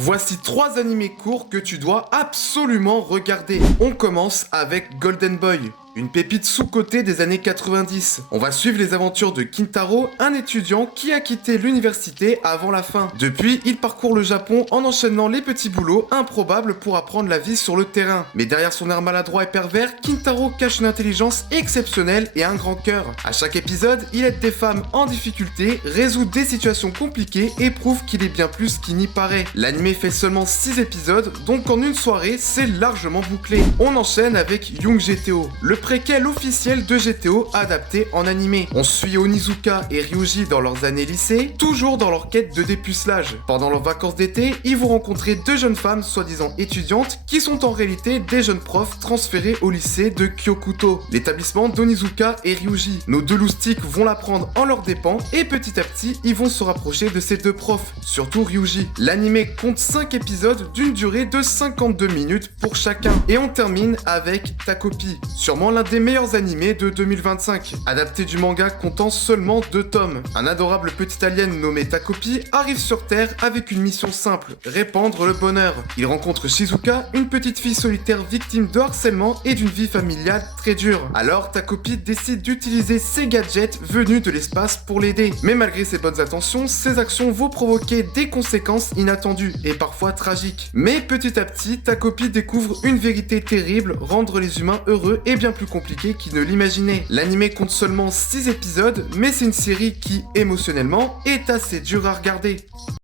Voici 3 animés courts que tu dois absolument regarder. On commence avec Golden Boy, une pépite sous-cotée des années 90. On va suivre les aventures de Kintaro, un étudiant qui a quitté l'université avant la fin. Depuis, il parcourt le Japon en enchaînant les petits boulots improbables pour apprendre la vie sur le terrain. Mais derrière son air maladroit et pervers, Kintaro cache une intelligence exceptionnelle et un grand cœur. À chaque épisode, il aide des femmes en difficulté, résout des situations compliquées et prouve qu'il est bien plus qu'il n'y paraît. L'anime fait seulement 6 épisodes, donc en une soirée, c'est largement bouclé. On enchaîne avec Young GTO, le préquel officiel de GTO adapté en animé. On suit Onizuka et Ryuji dans leurs années lycée, toujours dans leur quête de dépucelage. Pendant leurs vacances d'été, ils vont rencontrer 2 jeunes femmes soi-disant étudiantes qui sont en réalité des jeunes profs transférés au lycée de Kyokuto, l'établissement d'Onizuka et Ryuji. Nos 2 loustiques vont l'apprendre en leurs dépens et petit à petit, ils vont se rapprocher de ces 2 profs, surtout Ryuji. L'anime compte 5 épisodes d'une durée de 52 minutes pour chacun. Et on termine avec Takopi, sûrement l'un des meilleurs animés de 2025, adapté du manga comptant seulement 2 tomes. Un adorable petit alien nommé Takopi arrive sur Terre avec une mission simple, répandre le bonheur. Il rencontre Shizuka, une petite fille solitaire victime de harcèlement et d'une vie familiale très dure. Alors Takopi décide d'utiliser ses gadgets venus de l'espace pour l'aider. Mais malgré ses bonnes intentions, ses actions vont provoquer des conséquences inattendues et parfois tragiques. Mais petit à petit, Takopi découvre une vérité terrible, rendre les humains heureux est bien plus compliqué qu'il ne l'imaginait. L'anime compte seulement 6 épisodes, mais c'est une série qui, émotionnellement, est assez dure à regarder.